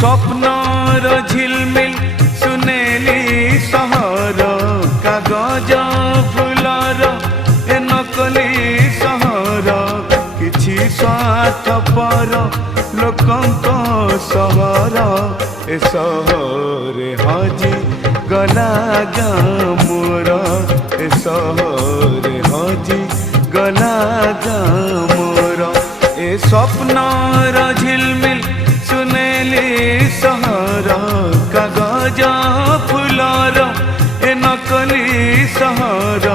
स्वप्नर झिलमिल सुनेली सहर कागज फुलर ए नकली सहर किछि स्वार्थपर लोकंक सहर ए सहर हजी गला गाँ मोर ए सहर हजी गला गाँ मोर ए स्वप्नर झिलमिल सुनेली सहर कागज फुलर ए नकली सहर।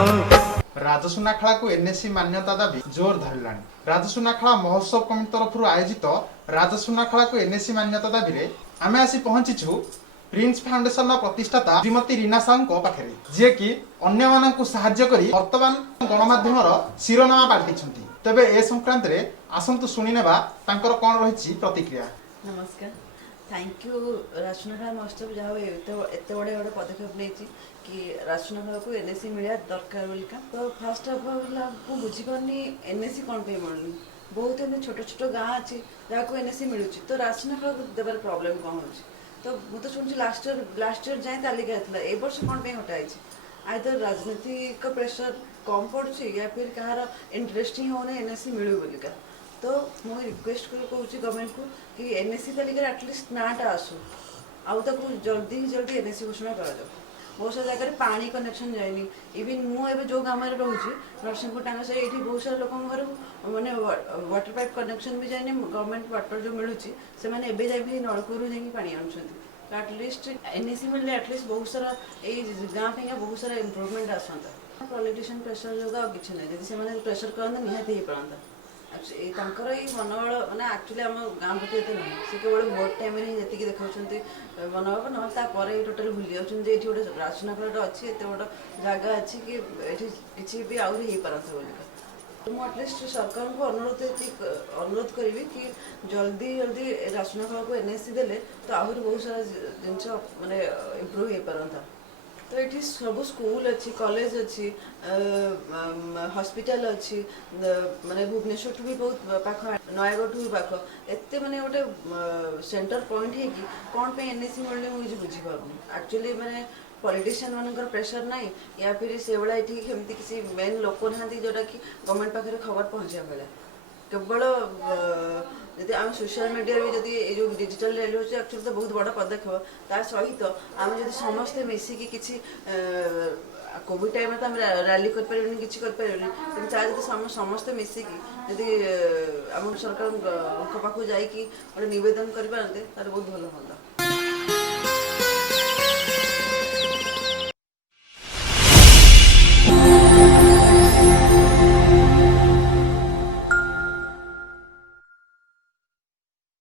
राजसुनाखेला को एनएससी मान्यता दाबी जोर धरलानी। राजसुनाखेला महोत्सव कमिटी तरफ आयोजित राजसुनाखेला को एनएससी मान्यता दाबी रे आमे आसी पहुंचीछु प्रिंस फाउंडेशन प्रतिष्ठाता श्रीमती रीना साहू पाखे जी कि अन्य मानक साहाय्य करी वर्तमान गणमाध्यम शिरोनामा पाल्टी तेबे ए संक्रांत रे आसंतु सुनी नेबा तांकर कोन रहिछि प्रतिक्रिया। नमस्कार, थैंक यू राजसुनाखेला महोत्सव जहाँ एत बड़े बड़े पदक्षेप नहीं कि राजसुनाखेला को एनएससी मिलिया दरकार बोलिका। तो फास्ट ऑफ ऑल को बुझीपारनी एनएससी कौन पे मिलनी। बहुत एम छोट छोट गाँ अच्छी जहाँ को एनएससी मिलूँ तो राजसुनाखेला देवार प्रोब्लेम कौन हो। तो मुझे शुणी लास्ट इयर जाए तालिका था ए वर्ष कौन पे हटाई आइदर राजनीतिक प्रेशर कम पड़ुଛି या फिर कहार इंटरेस्टिंग होने एनएससी मिलू बोलिका। तो मुझे रिक्वेस्ट कहूँ गवर्नमेंट को कि एनएससी तालिका एटलिस्ट नाटा आसू आउ जल्दी ही जल्दी एनएससी घोषणा कर। बहुत सारा जगह पानी कनेक्शन जाएनि इवन मुझे जो गाँव में रोचे नरसिंहपुर टांगा से ये बहुत सारा लोक घर मैंने वाटर पाइप कनेक्शन भी जाए गवर्नमेंट वाटर जो मिलूँ से मैंने भी नलकूर जा पानी आनुंट। तो एटलिस्ट एनएससी मिले एटलिस्ट बहुत सारा ये गाँव पे बहुत सारा इम्प्रूवमेंट आसता। पॉलिटिशियन प्रेशर जो किसी ना जब से प्रेशर करते निहती हो पारता तांकर ये मनोबल मैंने एक्चुअली आम गाँव प्रति एत ना से केवल भोट टाइम जी देखा मनोभाव ना टोटाल भूली जाए गोटे राजसुनाखेला अच्छी एत बड़ जगह अच्छी कि किसी भी आहरी हो पारता बोलिका। तो मुझे एटलिस्ट सरकार को अनुरोध करी कि जल्दी जल्दी राजसुनाखेला को एनएससी देले तो आहरी बहुत सारा जिनस माने इम्प्रूव हो पारता। तो ये सब स्कूल अच्छी कॉलेज अच्छी हॉस्पिटल अच्छी माने भुवनेश्वर भी बहुत पाख नयगढ़ भी पाख एत माने गोटे सेंटर पॉइंट है कि कौन पे एनएससी मिलने मुझे बुझीपारनी। एक्चुअली माने पॉलिटिशियन मानकर प्रेशर नहीं या फिर से भाया ये केमती किसी मेन लोक ना जोटा कि गवर्नमेंट पाखे खबर पहुँचा बेले केवल जदि आम सोशल मीडिया भी जदि जो डिजिटल रैली होची एक्चुअली तो बहुत बड़ा पदक्षेप ता सहित आम जदि समस्ते मिसिकी किसी कोविड टाइम में तो आम रैली कर किसी कर समस्ते मिसिकी जदि आम सरकार पाखु जाइए गोटे नवेदन करते बहुत भल हाँ।